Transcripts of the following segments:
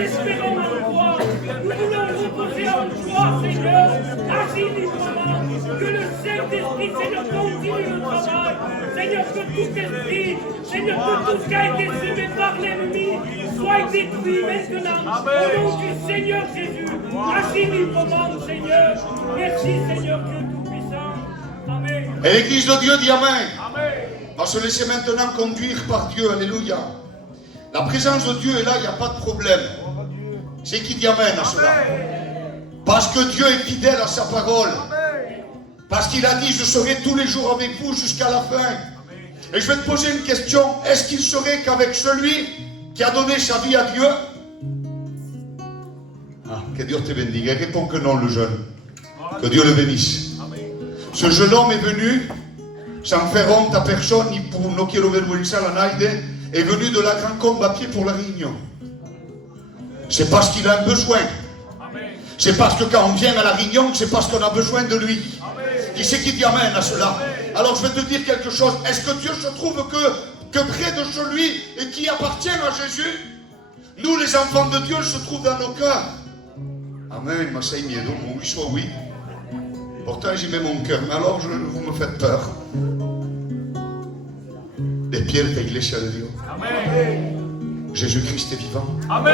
espérons en toi. Nous voulons reposer en toi, Seigneur. Agis librement. Que le Saint-Esprit, Seigneur, continue le travail. Seigneur, que tout esprit, Seigneur, que tout ce qui a été semé par l'ennemi soit détruit maintenant. Au nom du Seigneur Jésus. Agis librement, Seigneur. Merci, Seigneur Dieu Tout-Puissant. Amen. Et l'Église de Dieu dit Amen. Amen. Va se laisser maintenant conduire par Dieu. Alléluia. La présence de Dieu est là, il n'y a pas de problème. C'est qui dit Amen à cela? Parce que Dieu est fidèle à sa parole. Parce qu'il a dit, je serai tous les jours avec vous jusqu'à la fin. Et je vais te poser une question. Est-ce qu'il serait qu'avec celui qui a donné sa vie à Dieu? Ah, que Dieu te bénisse. Il répond que non, le jeune. Que Dieu le bénisse. Ce jeune homme est venu, sans faire honte à personne, ni pour no quiero vergüenza a nadie, est venu de la Grande Combe à pied pour la Réunion. C'est parce qu'il a un besoin. C'est parce que quand on vient à la Réunion, c'est parce qu'on a besoin de lui. Qui c'est qui dit Amen à cela? Alors je vais te dire quelque chose. Est-ce que Dieu se trouve que près de celui qui appartient à Jésus? Nous, les enfants de Dieu, se trouve dans nos cœurs. Amen, ma sei miedo, mon oui soit oui. Pourtant, j'y mets mon cœur, mais alors vous me faites peur. Des pierres de l'Iglesia de Dieu. Jésus-Christ est vivant. Amen.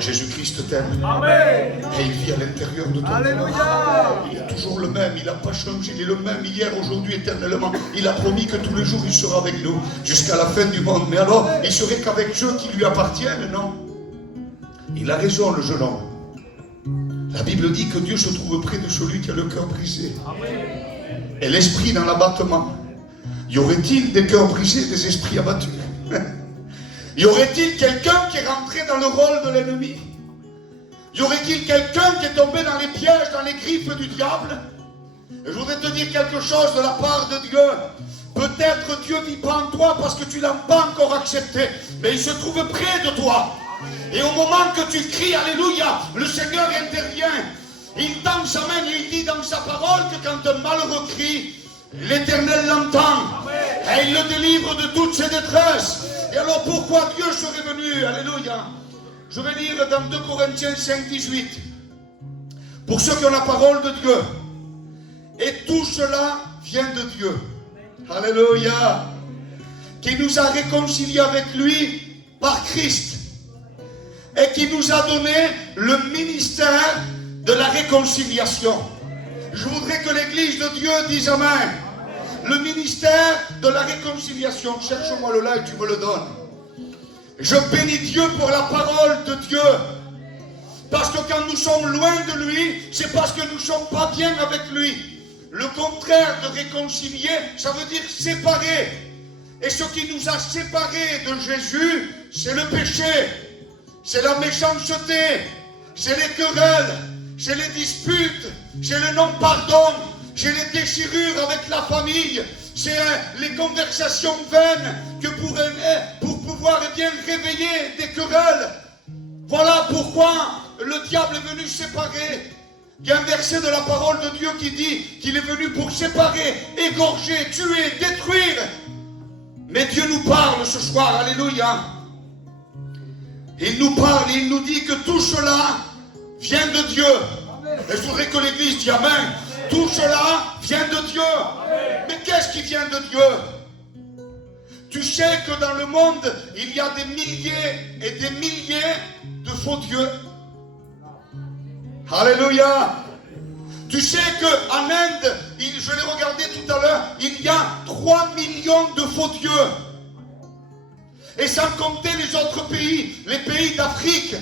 Jésus-Christ t'aime. Amen. Et il vit à l'intérieur de toi. Alléluia. Il est toujours le même, il n'a pas changé, il est le même hier, aujourd'hui, éternellement. Il a promis que tous les jours il sera avec nous, jusqu'à la fin du monde. Mais alors, il serait qu'avec ceux qui lui appartiennent, non? Il a raison, le jeune homme. La Bible dit que Dieu se trouve près de celui qui a le cœur brisé. Et l'esprit dans l'abattement. Y aurait-il des cœurs brisés, des esprits abattus? Y aurait-il quelqu'un qui est rentré dans le rôle de l'ennemi? Y aurait-il quelqu'un qui est tombé dans les pièges, dans les griffes du diable? Et je voudrais te dire quelque chose de la part de Dieu. Peut-être Dieu vit pas en toi parce que tu ne l'as pas encore accepté, mais il se trouve près de toi. Et au moment que tu cries Alléluia, le Seigneur intervient. Il tend sa main et il dit dans sa parole que quand un malheureux crie, l'Éternel l'entend. Et il le délivre de toutes ses détresses. Et alors pourquoi Dieu serait venu? Alléluia. Je vais lire dans 2 Corinthiens 5, 18. Pour ceux qui ont la parole de Dieu. Et tout cela vient de Dieu. Alléluia. Qui nous a réconciliés avec lui par Christ. Et qui nous a donné le ministère de la réconciliation. Je voudrais que l'Église de Dieu dise Amen. Le ministère de la réconciliation. Cherche-moi le là et tu me le donnes. Je bénis Dieu pour la parole de Dieu. Parce que quand nous sommes loin de lui, c'est parce que nous ne sommes pas bien avec lui. Le contraire de réconcilier, ça veut dire séparer. Et ce qui nous a séparés de Jésus, c'est le péché. C'est la méchanceté. C'est les querelles. C'est les disputes. C'est le non-pardon. C'est les déchirures avec la famille. C'est les conversations vaines que pour pouvoir bien réveiller des querelles. Voilà pourquoi le diable est venu séparer. Il y a un verset de la parole de Dieu qui dit qu'il est venu pour séparer, égorger, tuer, détruire. Mais Dieu nous parle ce soir, alléluia. Il nous parle, il nous dit que tout cela vient de Dieu. Et je voudrais que l'Église dise Amen. Tout cela vient de Dieu. Mais qu'est-ce qui vient de Dieu? Tu sais que dans le monde, il y a des milliers et des milliers de faux dieux. Alléluia. Tu sais qu'en Inde, je l'ai regardé tout à l'heure, il y a 3 millions de faux dieux. Et sans compter les autres pays, les pays d'Afrique,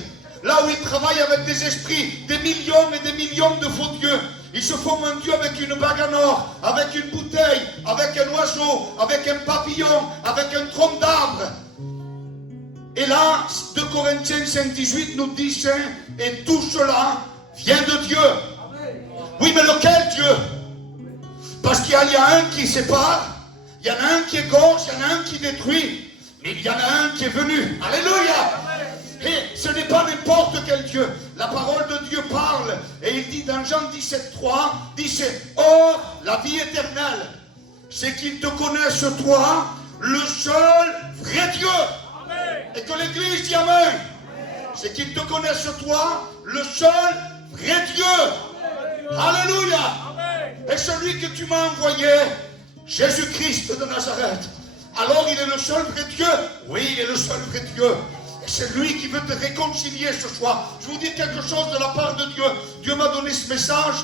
là où ils travaillent avec des esprits, des millions et des millions de faux dieux. Ils se font un Dieu avec une bague en or, avec une bouteille, avec un oiseau, avec un papillon, avec un tronc d'arbre. Et là, 2 Corinthiens 5, 18 nous dit ça, et tout cela vient de Dieu. Oui, mais lequel Dieu? Parce qu'il y a un qui sépare, il y en a un qui égorge, il y en a un qui détruit, mais il y en a un qui est venu. Alléluia! Et ce n'est pas n'importe quel Dieu. La parole de Dieu parle. Et il dit dans Jean 17, 3, dit or, la vie éternelle, c'est qu'ils te connaissent toi, le seul vrai Dieu. Amen. Et que l'Église dit Amen. c'est qu'ils te connaissent toi, le seul vrai Dieu. Alléluia. Et celui que tu m'as envoyé, Jésus-Christ de Nazareth. Alors il est le seul vrai Dieu. Oui, il est le seul vrai Dieu. Et c'est lui qui veut te réconcilier ce soir. Je vous dis quelque chose de la part de Dieu. Dieu m'a donné ce message.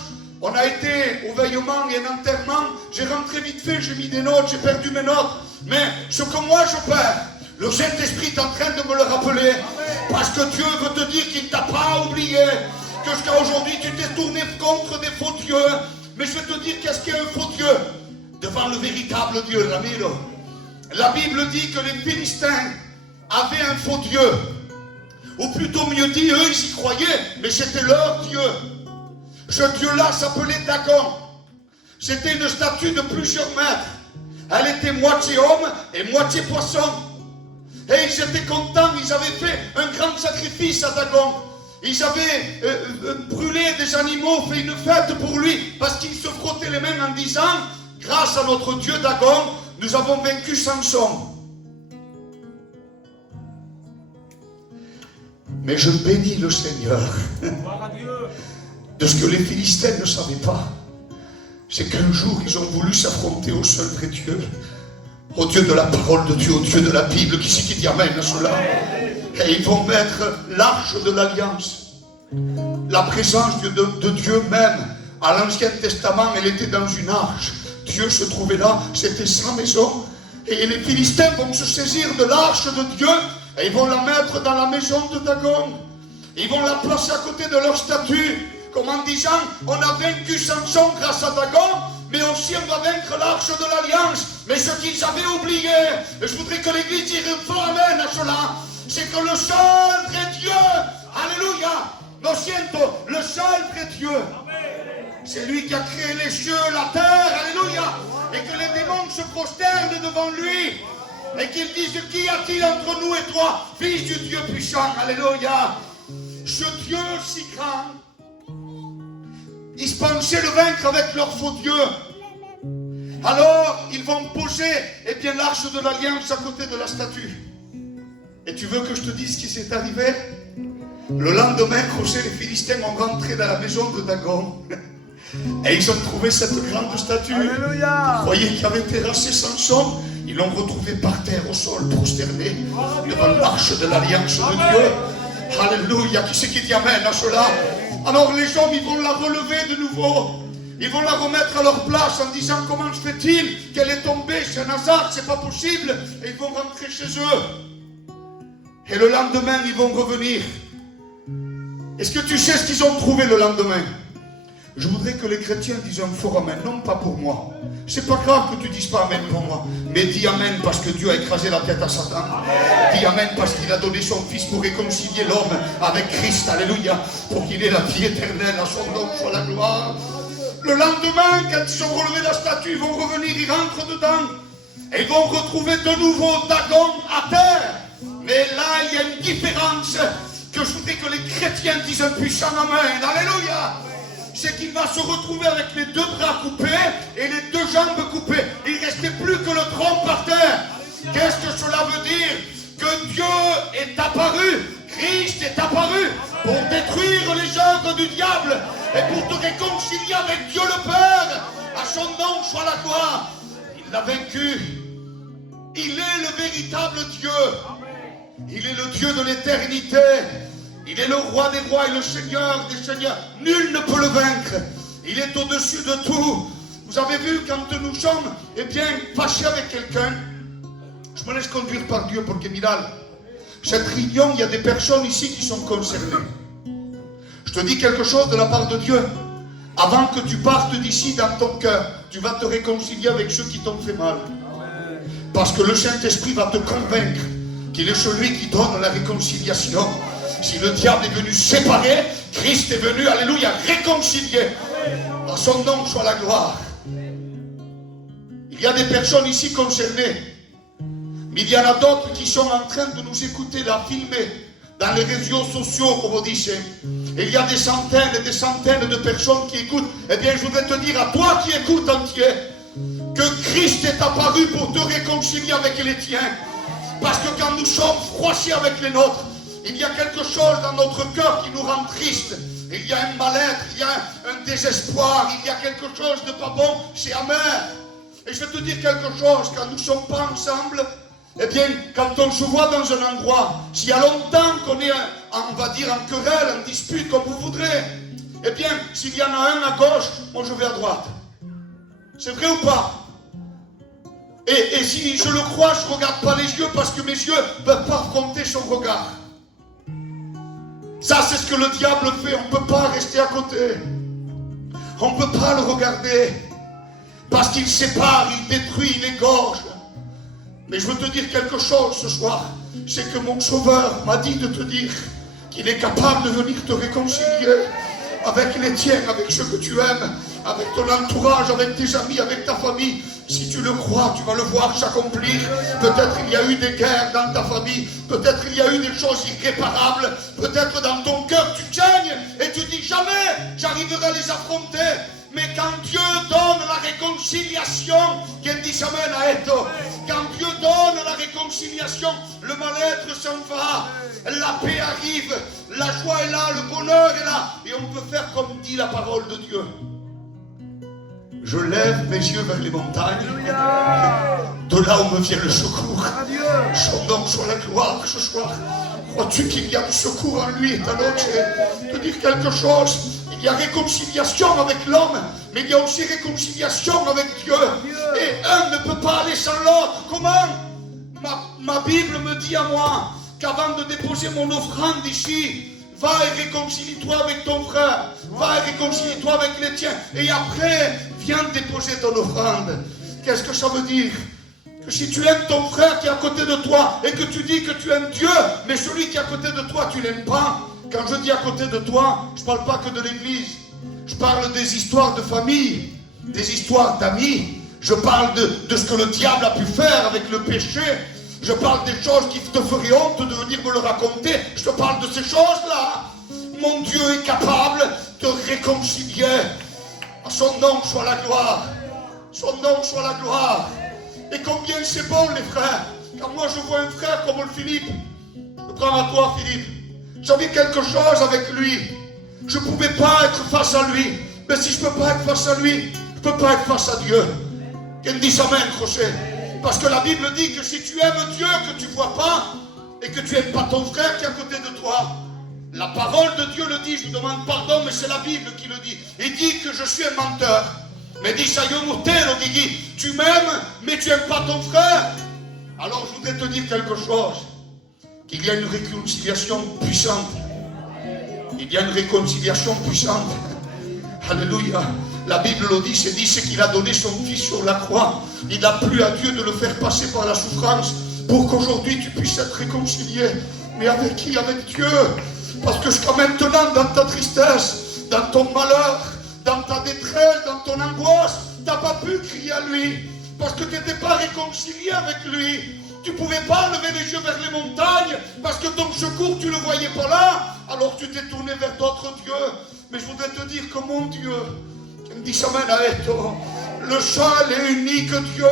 On a été au veillement et un enterrement. J'ai rentré vite fait, j'ai mis des notes, j'ai perdu mes notes. Mais ce que moi je perds, le Saint-Esprit est en train de me le rappeler. Parce que Dieu veut te dire qu'il ne t'a pas oublié. Que jusqu'à aujourd'hui tu t'es tourné contre des faux dieux. Mais je vais te dire qu'est-ce qu'est un faux Dieu devant le véritable Dieu, l'ami. La Bible dit que les Philistins avaient un faux Dieu. Ou plutôt mieux dit, eux ils y croyaient, mais c'était leur Dieu. Ce Dieu-là s'appelait Dagon. C'était une statue de plusieurs mètres. Elle était moitié homme et moitié poisson. Et ils étaient contents, ils avaient fait un grand sacrifice à Dagon. Ils avaient brûlé des animaux, fait une fête pour lui, parce qu'ils se frottaient les mains en disant, grâce à notre Dieu Dagon, nous avons vaincu Samson. Mais je bénis le Seigneur de ce que les Philistins ne savaient pas. C'est qu'un jour, ils ont voulu s'affronter au seul vrai Dieu, au Dieu de la parole de Dieu, au Dieu de la Bible. Qui c'est qui dit amen à cela? Et ils vont mettre l'arche de l'alliance, la présence de Dieu même. À l'Ancien Testament, elle était dans une arche. Dieu se trouvait là, c'était sa maison. Et les Philistins vont se saisir de l'arche de Dieu et ils vont la mettre dans la maison de Dagon. Ils vont la placer à côté de leur statue, comme en disant, on a vaincu Samson grâce à Dagon, mais aussi on va vaincre l'arche de l'alliance. Mais ce qu'ils avaient oublié, et je voudrais que l'Église dise fort amen à cela, c'est que le seul vrai Dieu, alléluia, lo siento, le seul vrai Dieu, c'est lui qui a créé les cieux, la terre, alléluia, et que les démons se prosternent devant lui, et qu'ils disent, qui a-t-il entre nous et toi, fils du Dieu puissant, alléluia. Ce Dieu si grand, ils pensaient le vaincre avec leur faux Dieu. Alors, ils vont poser, eh bien, l'arche de l'alliance à côté de la statue. Et tu veux que je te dise ce qui s'est arrivé? Le lendemain, José, les Philistins ont rentré dans la maison de Dagon. Et ils ont trouvé cette grande statue. Alléluia. Ils croyaient qu'il avait terrassé Samson. Ils l'ont retrouvé par terre au sol, prosterné, devant l'arche de l'alliance de Dieu. Alléluia. Qui c'est qui dit amen à cela? Alors les hommes, ils vont la relever de nouveau. Ils vont la remettre à leur place en disant, comment se fait-il qu'elle est tombée? C'est un hasard, c'est pas possible. Et ils vont rentrer chez eux. Et le lendemain, ils vont revenir. Est-ce que tu sais ce qu'ils ont trouvé le lendemain? Je voudrais que les chrétiens disent un fort amen, non pas pour moi. C'est pas grave que tu dises pas amen pour moi, mais dis amen parce que Dieu a écrasé la tête à Satan. Dis amen parce qu'il a donné son fils pour réconcilier l'homme avec Christ, alléluia, pour qu'il ait la vie éternelle, à son nom soit la gloire. Le lendemain, quand ils ont relevé la statue, ils vont revenir, ils rentrent dedans, et ils vont retrouver de nouveau Dagon à terre. Mais là, il y a une différence que je voudrais que les chrétiens disent un puissant amen, alléluia. C'est qu'il va se retrouver avec les deux bras coupés et les deux jambes coupées. Il ne restait plus que le tronc par terre. Qu'est-ce que cela veut dire? Que Dieu est apparu, Christ est apparu pour détruire les œuvres du diable et pour te réconcilier avec Dieu le Père. À son nom soit la gloire. Il l'a vaincu. Il est le véritable Dieu. Il est le Dieu de l'éternité. Il est le roi des rois et le seigneur des seigneurs. Nul ne peut le vaincre. Il est au-dessus de tout. Vous avez vu, quand nous sommes, eh bien, fâchés avec quelqu'un, je me laisse conduire par Dieu pour Kémilal. Cette réunion, il y a des personnes ici qui sont concernées. Je te dis quelque chose de la part de Dieu. Avant que tu partes d'ici dans ton cœur, tu vas te réconcilier avec ceux qui t'ont fait mal. Parce que le Saint-Esprit va te convaincre qu'il est celui qui donne la réconciliation. Si le diable est venu séparer, Christ est venu, alléluia, réconcilier. À son nom soit la gloire. Il y a des personnes ici concernées. Mais il y en a d'autres qui sont en train de nous écouter, la filmer dans les réseaux sociaux, comme on dit. Et il y a des centaines et des centaines de personnes qui écoutent. Eh bien, je voudrais te dire à toi qui écoutes entier, que Christ est apparu pour te réconcilier avec les tiens. Parce que quand nous sommes froissés avec les nôtres, il y a quelque chose dans notre cœur qui nous rend triste. Il y a un mal-être, il y a un désespoir, il y a quelque chose de pas bon, c'est amer. Et je vais te dire quelque chose, quand nous ne sommes pas ensemble, eh bien, quand on se voit dans un endroit, s'il y a longtemps qu'on est, on va dire, en querelle, en dispute, comme vous voudrez, eh bien, s'il y en a un à gauche, moi je vais à droite. C'est vrai ou pas? Et si je le crois, je ne regarde pas les yeux parce que mes yeux ne peuvent pas affronter son regard. Ça, c'est ce que le diable fait. On ne peut pas rester à côté. On ne peut pas le regarder. Parce qu'il sépare, il détruit, il égorge. Mais je veux te dire quelque chose ce soir. C'est que mon Sauveur m'a dit de te dire qu'il est capable de venir te réconcilier avec les tiens, avec ceux que tu aimes, avec ton entourage, avec tes amis, avec ta famille. Si tu le crois, tu vas le voir s'accomplir. Peut-être il y a eu des guerres dans ta famille. Peut-être il y a eu des choses irréparables. Peut-être dans ton cœur tu saignes et tu dis jamais j'arriverai à les affronter. Mais quand Dieu donne la réconciliation, quand Dieu donne la réconciliation, le mal-être s'en va, la paix arrive, la joie est là, le bonheur est là, et on peut faire comme dit la parole de Dieu. Je lève mes yeux vers les montagnes, de là où me vient le secours. Son nom soit la gloire ce soir. Crois-tu qu'il y a du secours en lui? Alors, je vais te dire quelque chose. Il y a réconciliation avec l'homme, mais il y a aussi réconciliation avec Dieu. Et un ne peut pas aller sans l'autre. Comment? Ma Bible me dit à moi qu'avant de déposer mon offrande ici, va et réconcilie-toi avec ton frère. Va et réconcilie-toi avec les tiens. Et après, viens déposer ton offrande. Qu'est-ce que ça veut dire? Que si tu aimes ton frère qui est à côté de toi et que tu dis que tu aimes Dieu, mais celui qui est à côté de toi, tu ne l'aimes pas. Quand je dis à côté de toi, je ne parle pas que de l'église. Je parle des histoires de famille, des histoires d'amis. Je parle de ce que le diable a pu faire avec le péché. Je parle des choses qui te feraient honte de venir me le raconter. Je te parle de ces choses-là. Mon Dieu est capable de réconcilier. À son nom soit la gloire. Son nom soit la gloire. Et combien c'est bon les frères. Quand moi je vois un frère comme le Philippe, je prends à toi Philippe. J'avais quelque chose avec lui. Je ne pouvais pas être face à lui. Mais si je ne peux pas être face à lui, je ne peux pas être face à Dieu. Qu'elle dise amen, Crochet. Parce que la Bible dit que si tu aimes Dieu que tu ne vois pas, et que tu n'aimes pas ton frère qui est à côté de toi, la parole de Dieu le dit, je vous demande pardon, mais c'est la Bible qui le dit. Il dit que je suis un menteur. Mais dit ça dit, tu m'aimes, mais tu n'aimes pas ton frère. Alors je voudrais te dire quelque chose. Qu'il y a une réconciliation puissante. Il y a une réconciliation puissante. Alléluia. La Bible le dit, c'est dit, c'est qu'il a donné son fils sur la croix. Il n'a plu à Dieu de le faire passer par la souffrance pour qu'aujourd'hui tu puisses être réconcilié. Mais avec qui? Avec Dieu. Parce que jusqu'à maintenant, dans ta tristesse, dans ton malheur, dans ta détresse, dans ton angoisse, tu n'as pas pu crier à lui. Parce que tu n'étais pas réconcilié avec lui. Tu ne pouvais pas lever les yeux vers les montagnes parce que ton secours, tu ne le voyais pas là. Alors tu t'es tourné vers d'autres dieux. Mais je voudrais te dire que mon Dieu, le seul et unique Dieu,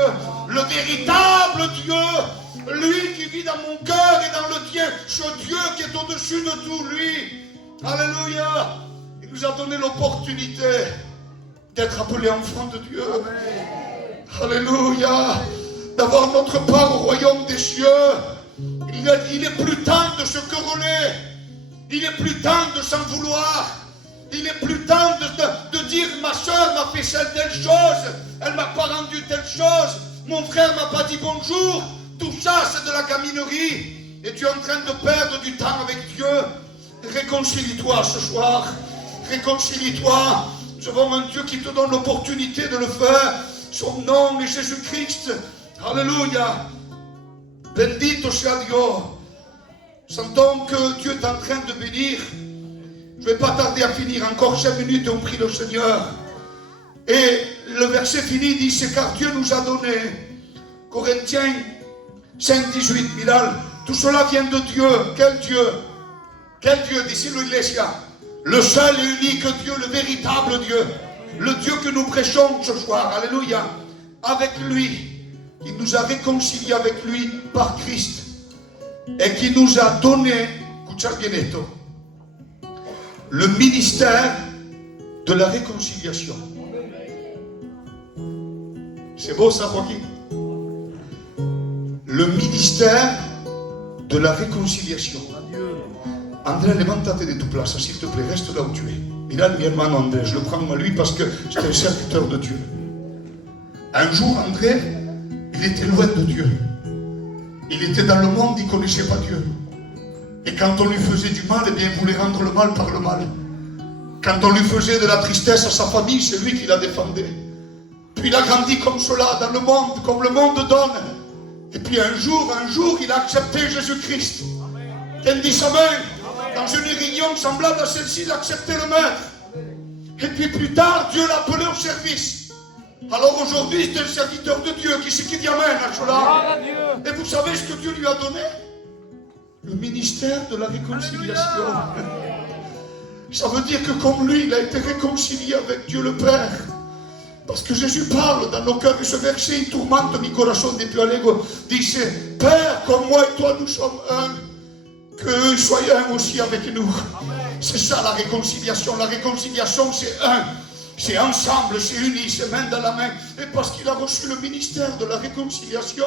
le véritable Dieu, lui qui vit dans mon cœur et dans le tien, ce Dieu qui est au-dessus de tout, lui. Alléluia. Il nous a donné l'opportunité d'être appelés enfants de Dieu. Alléluia. D'avoir notre part au royaume des cieux. Il est plus temps de se quereller. Il est plus temps de s'en vouloir. Il est plus temps de dire ma soeur m'a fait telle chose, elle m'a pas rendu telle chose, mon frère m'a pas dit bonjour. Tout ça c'est de la gaminerie. Et tu es en train de perdre du temps avec Dieu. Réconcilie-toi ce soir. Réconcilie-toi. Nous avons un Dieu qui te donne l'opportunité de le faire. Son nom est Jésus-Christ. Alléluia. Bendito sea Dios. Sentons que Dieu est en train de bénir. Je ne vais pas tarder à finir. Encore 5 minutes et on prie le Seigneur. Et le verset fini dit, c'est car Dieu nous a donné. Corinthiens 5, 18. Mirad, tout cela vient de Dieu. Quel Dieu? Quel Dieu? D'ici l'Iglesia. Le seul et unique Dieu, le véritable Dieu. Le Dieu que nous prêchons ce soir. Alléluia. Avec lui. Qui nous a réconciliés avec lui par Christ. Et qui nous a donné, Escucha bien esto. Le ministère de la réconciliation. C'est beau ça, Joaquin? Le ministère de la réconciliation. André, levántate de tu place, s'il te plaît, reste là où tu es. Mira mi hermano André, je le prends à lui parce que c'est un serviteur de Dieu. Un jour, André, il était loin de Dieu. Il était dans le monde, il ne connaissait pas Dieu. Et quand on lui faisait du mal, eh bien, il voulait rendre le mal par le mal. Quand on lui faisait de la tristesse à sa famille, c'est lui qui la défendait. Puis il a grandi comme cela, dans le monde, comme le monde donne. Et puis un jour, il a accepté Jésus-Christ. Qu'elle dit sa main. Dans une réunion semblable à celle-ci, il a accepté le maître. Et puis plus tard, Dieu l'a appelé au service. Alors aujourd'hui, c'est un serviteur de Dieu. Qui c'est qui dit amen à cela? Et vous savez ce que Dieu lui a donné? Le ministère de la réconciliation. Ça veut dire que comme lui, il a été réconcilié avec Dieu le Père. Parce que Jésus parle dans nos cœurs, et ce verset, il tourmente mi corazón depuis Alego. Dice, Père, comme moi et toi, nous sommes un. Que soyez un aussi avec nous. C'est ça la réconciliation. La réconciliation, c'est un. C'est ensemble, c'est uni, c'est main dans la main. Et parce qu'il a reçu le ministère de la réconciliation,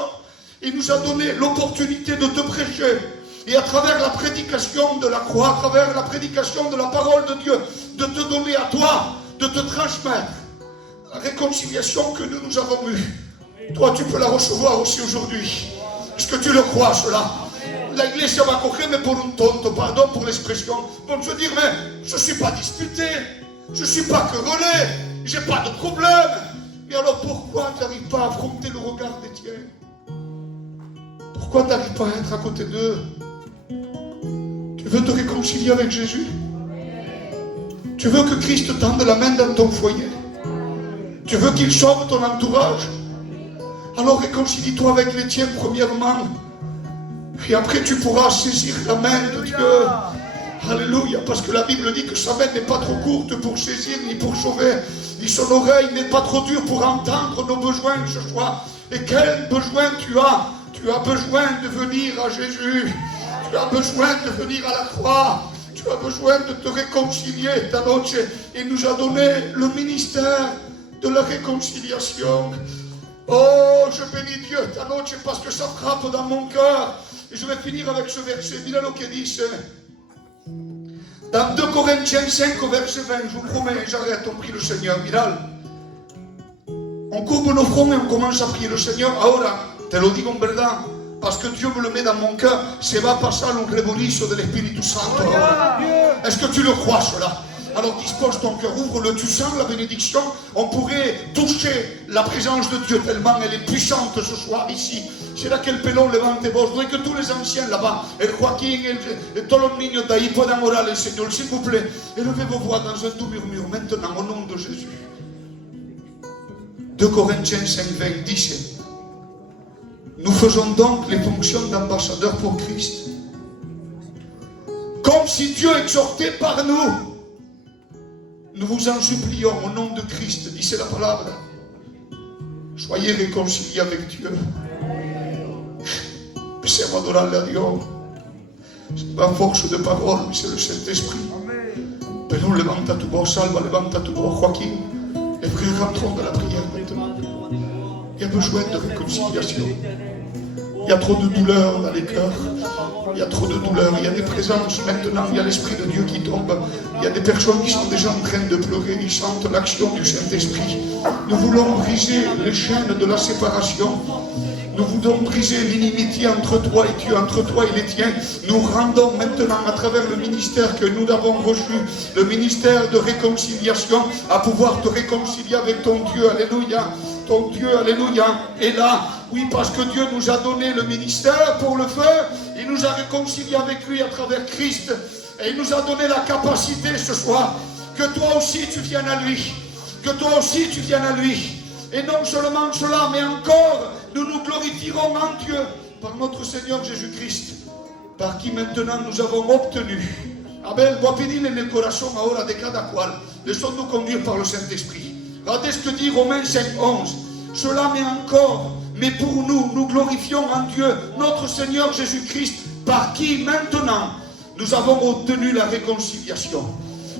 il nous a donné l'opportunité de te prêcher. Et à travers la prédication de la croix, à travers la prédication de la parole de Dieu, de te donner à toi, de te transmettre la réconciliation que nous avons eue. Toi, tu peux la recevoir aussi aujourd'hui. Est-ce que tu le crois, cela? La iglesia va cogerme pour un tonto, pardon pour l'expression. Pour se dire, mais je ne suis pas disputé, je ne suis pas querellé, je n'ai pas de problème. Mais alors pourquoi tu n'arrives pas à affronter le regard des tiens? Pourquoi tu n'arrives pas à être à côté d'eux? Tu veux te réconcilier avec Jésus? Tu veux que Christ tende la main dans ton foyer? Tu veux qu'il sauve ton entourage? Alors réconcilie-toi avec les tiens premièrement. Et après tu pourras saisir la main de Dieu. Alléluia, parce que la Bible dit que sa main n'est pas trop courte pour saisir ni pour sauver. Et son oreille n'est pas trop dure pour entendre nos besoins ce soir. Et quel besoin tu as? Tu as besoin de venir à Jésus. Tu as besoin de venir à la croix. Tu as besoin de te réconcilier. Ta noche. Il nous a donné le ministère de la réconciliation. Oh, je bénis Dieu ta noche parce que ça frappe dans mon cœur. Et je vais finir avec ce verset. Mira lo que dice. Dans 2 Corinthiens 5 au verset 20, je vous promets, j'arrête, on prie le Seigneur. Mirad. On courbe nos fronts et on commence à prier le Seigneur. Ahora, te lo digo en verdad, parce que Dieu me le met dans mon cœur, se va pasar un rebolizo de l'Espíritu Santo. Est-ce que tu le crois cela? Alors dispose ton cœur, ouvre-le, tu sens la bénédiction. On pourrait toucher la présence de Dieu tellement elle est puissante ce soir ici. C'est là que el pelón levante vos. Je voudrais que tous les anciens là-bas, el Joaquín, et tous les niños d'ahí puedan orar le Seigneur. S'il vous plaît, élevez vos voix dans un doux murmure maintenant au nom de Jésus. 2 Corinthiens 5:20 dit, nous faisons donc les fonctions d'ambassadeurs pour Christ. Comme si Dieu exhortait par nous. Nous vous en supplions au nom de Christ, dit la parole. Soyez réconciliés avec Dieu. Empecemos a adorarle a Dios. C'est pas force de parole, mais c'est le Saint-Esprit. Perdón, levanta tu voix, Salva, levanta tu voix, Joaquin. Les frères rentrons dans la prière maintenant. Il y a besoin de réconciliation. Il y a trop de douleur dans les cœurs. Il y a trop de douleur. Il y a des présences maintenant. Il y a l'Esprit de Dieu qui tombe. Il y a des personnes qui sont déjà en train de pleurer. Ils sentent l'action du Saint-Esprit. Nous voulons briser les chaînes de la séparation. Nous voulons briser l'inimitié entre toi et Dieu, entre toi et les tiens. Nous rendons maintenant à travers le ministère que nous avons reçu, le ministère de réconciliation, à pouvoir te réconcilier avec ton Dieu. Alléluia. Ton Dieu, alléluia, est là. Oui, parce que Dieu nous a donné le ministère pour le faire. Il nous a réconciliés avec lui à travers Christ. Et il nous a donné la capacité ce soir que toi aussi tu viennes à lui. Que toi aussi tu viennes à lui. Et non seulement cela, mais encore, nous nous glorifierons en Dieu par notre Seigneur Jésus-Christ, par qui maintenant nous avons obtenu. Abel, voy a pedirle en el corazón ahora de cada cual. Laissons-nous conduire par le Saint-Esprit. Regardez ce que dit Romains 5:11. Cela mais encore, mais pour nous, nous glorifions en Dieu, notre Seigneur Jésus-Christ, par qui maintenant nous avons obtenu la réconciliation.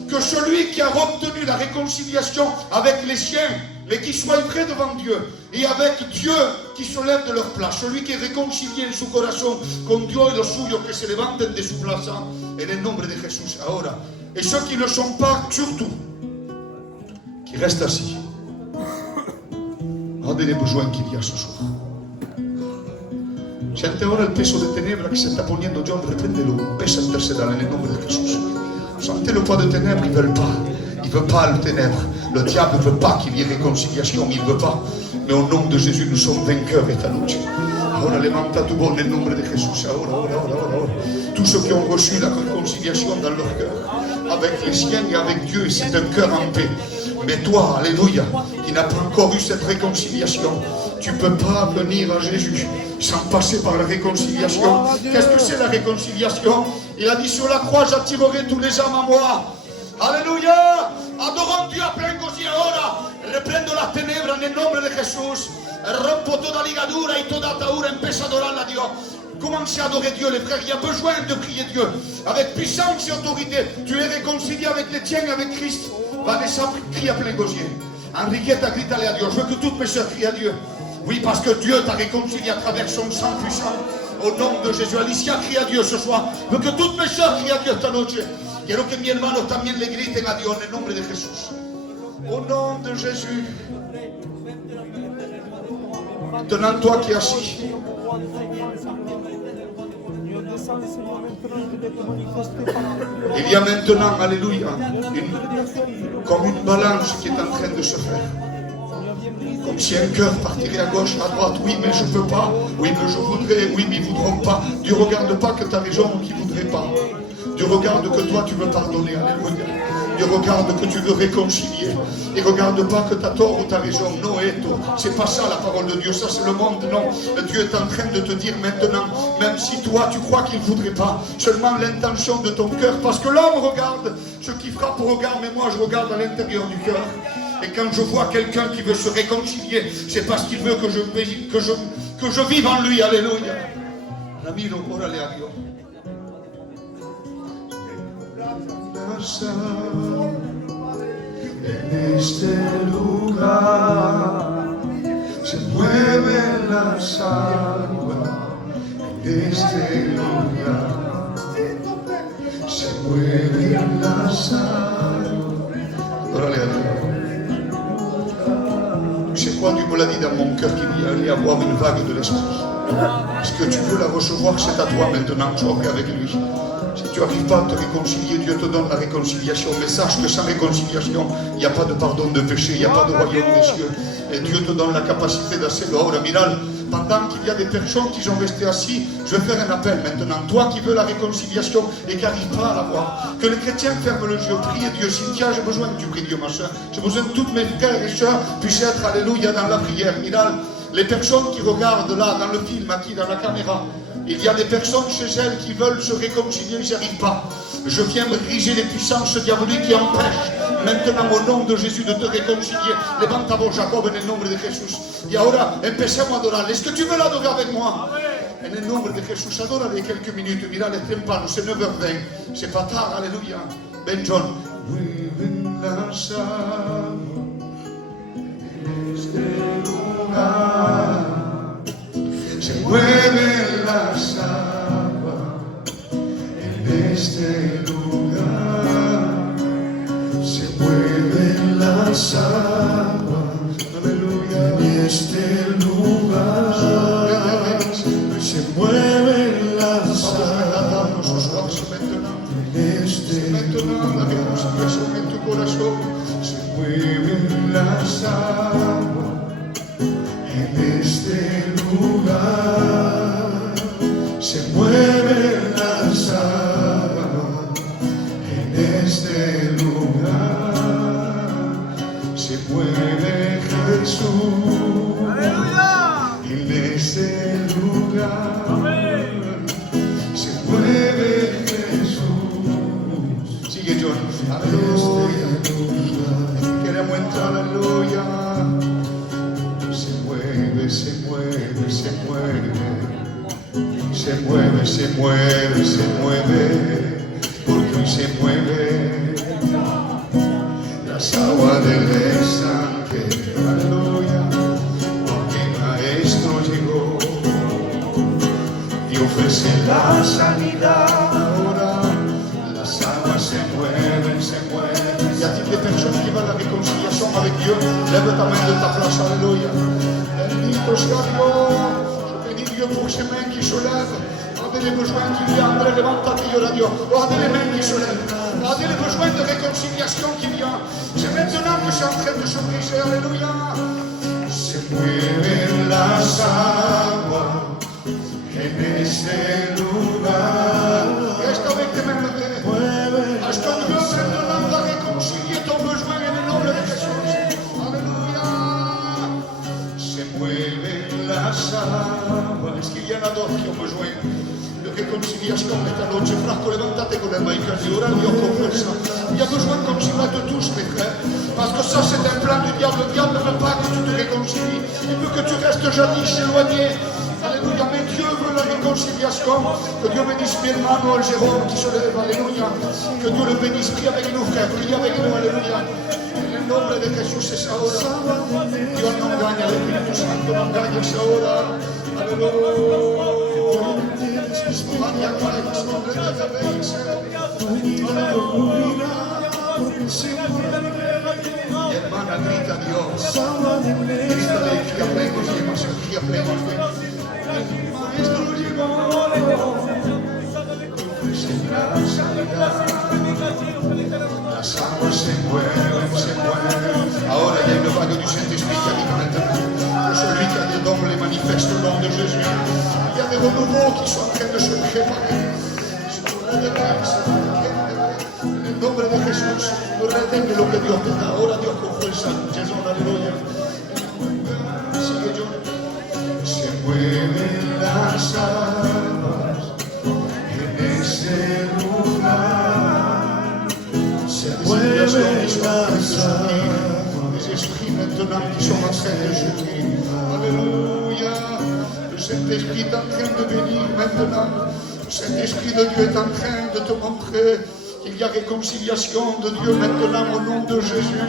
Que celui qui a obtenu la réconciliation avec les siens, mais qui soit vrai devant Dieu, et avec Dieu qui se lève de leur place, celui qui est réconcilié en su corazón con Dios y los suyos que se levanten de su plaza, en el nombre de Jesús, ahora. Et ceux qui ne le sont pas, surtout, qui restent assis. Regardez les besoins qu'il y a ce soir. Siente ahora el peso de tenebra que se está poniendo John, repréndelo, empieza a interceder en el nombre de Jesús. Sentez le poids de ténèbres, ils ne veulent pas. Ils ne veulent pas le ténèbre. Le diable ne veut pas qu'il y ait réconciliation, il ne veut pas. Mais au nom de Jésus, nous sommes vainqueurs esta noche. Ahora levanta tu voz en el nombre de Jesús. Ahora. Tous ceux qui ont reçu la réconciliation dans leur cœur, avec les siens et avec Dieu, et c'est un cœur en paix. Mais toi, alléluia, qui n'as pas encore eu cette réconciliation, tu ne peux pas venir à Jésus sans passer par la réconciliation. Qu'est-ce que c'est la réconciliation? Il a dit sur la croix, j'attirerai tous les âmes à moi. Alléluia. Adorons Dieu a plein gosier ahora. Reprendo la tenebra en el nombre de Jesús. Rompo toda ligadura y toda atadura. Empieza a adorar a Dios. Commencez à adorer Dieu, les frères. Il y a besoin de prier Dieu avec puissance et autorité. Tu es réconcilié avec les tiens, avec Christ. Vanessa crie à plein gosier. Enriqueta, grita-le à Dieu. Je veux que toutes mes soeurs crient à Dieu. Oui, parce que Dieu t'a réconcilié à travers son sang puissant. Au nom de Jésus. Alicia crie à Dieu ce soir. Je veux que toutes mes soeurs crient à Dieu esta noche. Quiero que mis hermanos también le griten a Dios en el nombre de Jesús. Au nom de Jésus. Maintenant, toi qui es assis. Il y a maintenant, alléluia, comme une balance qui est en train de se faire. Comme si un cœur partirait à gauche, à droite. Oui, mais je ne peux pas. Oui, mais je voudrais. Oui, mais ils ne voudront pas. Dieu ne regarde pas que tu as raison ou qu'ils ne voudraient pas. Dieu regarde que toi, tu veux pardonner. Alléluia. Dieu regarde que tu veux réconcilier. Il ne regarde pas que tu as tort ou tu as raison. Non, c'est pas ça la parole de Dieu. Ça, c'est le monde. Non. Dieu est en train de te dire maintenant, même si toi, tu crois qu'il ne voudrait pas, seulement l'intention de ton cœur. Parce que l'homme regarde ce qui frappe au regard, mais moi, je regarde à l'intérieur du cœur. Et quand je vois quelqu'un qui veut se réconcilier, c'est parce qu'il veut que je vive en lui. Alléluia. Ramiro, órale a Dios. En este lugar se mueve la salva. En este lugar se mueve la salva. Órale a Dios. Tu sais quoi, Dieu me l'a dit dans mon cœur qu'il y allait avoir une vague de l'esprit. Est-ce que tu veux la recevoir? C'est à toi maintenant, tu es avec lui. Si tu n'arrives pas à te réconcilier, Dieu te donne la réconciliation. Mais sache que sans réconciliation, il n'y a pas de pardon de péché, il n'y a pas de royaume des cieux. Et Dieu te donne la capacité d'assez dehors. Miral, pendant qu'il y a des personnes qui sont restées assis, je vais faire un appel maintenant. Toi qui veux la réconciliation et qui n'arrives pas à l'avoir, que les chrétiens ferment le yeux, prie Dieu. Cynthia, j'ai besoin que tu pries Dieu, ma soeur. J'ai besoin que toutes mes frères et soeurs puissent être, alléluia, dans la prière. Miral, les personnes qui regardent là, dans le film, aquí, dans la caméra, il y a des personnes chez elles qui veulent se réconcilier, ils n'y arrivent pas. Je viens briser les puissances diaboliques qui empêchent maintenant au nom de Jésus de te réconcilier. Levanta vos, Jacob, en el nombre de Jesús. Y ahora empecemos a adorar. Est-ce que tu veux l'adorer avec moi? En el nombre de Jesús, adórale quelques minutes. Mira, les temprano, c'est 9h20. C'est pas tard, alléluia. Ben John. Mueve la sal en este lugar. Se mueve la salva en este lugar. Se mueve la salva, aleluya, en este lugar. Se mueve la salva en este lugar. En tu corazón se mueve la salva en este lugar. Se mueve la salva en este lugar. Se mueve Jesús en este lugar. Se mueve Jesús. Sigue John. Aleluya. Queremos entrar, aleluya. Se mueve, se mueve, se mueve. Se mueve, se mueve, se mueve. se mueven, las aguas del estanque, aleluya, porque Maestro llegó y ofrece la sanidad. Ahora las aguas se mueven, se mueven. Y a ti de personas que van a la réconciliation avec Dieu, lève ta main de ta place, alléluia. Bendito sea Dios. Je bénis Dieu pour ces mains qui se lèvent. Regardez les besoins qu'il y a. André, levante-toi, Dieu la Dieu. Regardez les mains qui se lèvent. Regardez les besoins de réconciliation qu'il y a. C'est maintenant que c'est en train de se briser. Alléluia. Se mueven las aguas en este lugar. Reste avec tes mains levées. Parce que Dieu maintenant va réconcilier ton besoin et le nom de Jésus. Alléluia. Se mueven las aguas. Est-ce qu'il y en a d'autres qui ont besoin de réconciliation esta noche? Franco, levántate con el maíz y ora Dios con fuerza. Il y a besoin de concilier de tous, mes frères. Parce que ça, c'est un plan du diable. Le diable ne veut pas que tu te réconcilies. Il veut que tu restes jadis éloigné. Alléluia. Mais Dieu veut la réconciliation. Que Dieu bénisse mes hermanos, Jérôme qui se lève. Alléluia. Que Dieu le bénisse. Prie avec nous, frères. Prie avec nous. Alléluia. En el nombre de Jesús es ahora. Dios no engaña. El Espíritu Santo no engaña. Es ahora. Aleluya. Mi hermana grita a Dios. Grítale, cría pleno, cría pleno. Maestro llegó. Las aguas se mueven, se mueven. Ahora il y a une vague du Saint-Esprit qui arrive maintenant. Celui qui a des dons les manifeste au nom de Jésus. Il y a des renouveaux qui sont en train de se préparer. En el nombre de Jesús, no retén lo que Dios te da. Ahora Dios con fuerza. Jesús, aleluya. Sigue yo. Se mueven las aguas en ese lugar. Se mueven las aguas. Les esprits maintenant qui sont en train de jeter. Alléluia. Le Saint-Esprit est en train de bénir maintenant. Le Saint-Esprit de Dieu est en train de te montrer qu'il y a réconciliation de Dieu maintenant au nom de Jésus.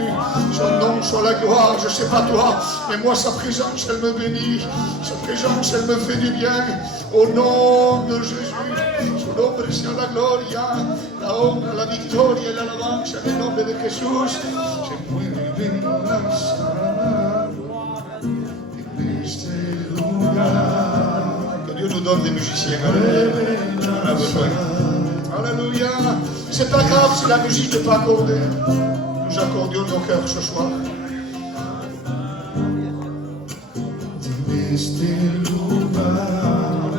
Son nom soit la gloire. Je ne sais pas toi, mais moi sa présence elle me bénit. Sa présence elle me fait du bien. Au nom de Jésus. Su nombre sea la gloria, la honra, la victoria y la alabanza en el nombre de Jesús. Se mueven las aguas en este lugar. Que Dieu nous donne des musiciens. On a besoin. Alléluia. C'est pas grave si la musique n'est pas accordée. Nous accordions nos cœurs ce soir. En este lugar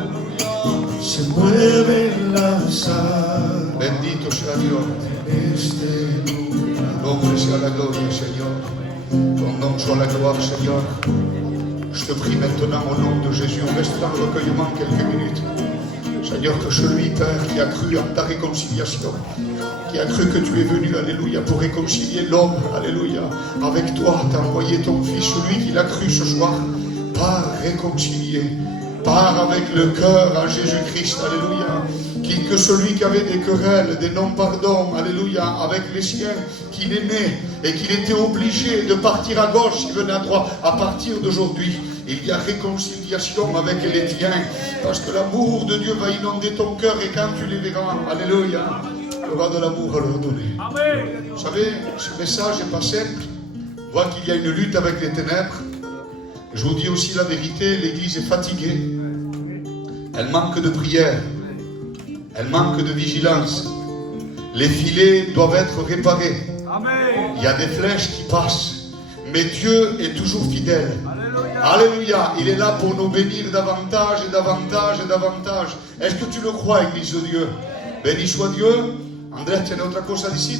se mueven las aguas. Bendito sea Dios. En este lugar. Nombre sea la gloria, Señor. Ton nom soit la gloire, Seigneur. Je te prie maintenant au nom de Jésus. On reste dans le recueillement quelques minutes. Seigneur, que celui, Père, qui a cru en ta réconciliation, qui a cru que tu es venu, alléluia, pour réconcilier l'homme, alléluia, avec toi, t'as envoyé ton Fils, celui qui l'a cru ce soir, par réconcilier, par avec le cœur à Jésus-Christ, alléluia, que celui qui avait des querelles, des non-pardons, alléluia, avec les siens, qu'il aimait et qu'il était obligé de partir à gauche, il venait à droite, à partir d'aujourd'hui, il y a réconciliation avec les tiens, parce que l'amour de Dieu va inonder ton cœur et quand tu les verras, alléluia, tu auras de l'amour à leur donner. Amen. Vous savez, ce message n'est pas simple. On voit qu'il y a une lutte avec les ténèbres. Je vous dis aussi la vérité, l'Église est fatiguée. Elle manque de prière. Elle manque de vigilance. Les filets doivent être réparés. Amen. Il y a des flèches qui passent. Mais Dieu est toujours fidèle. Alléluia. Il est là pour nous bénir davantage et davantage et davantage. Est-ce que tu le crois, Église de Dieu? Béni soit Dieu. Andrés, ¿tiene otra cosa a decir?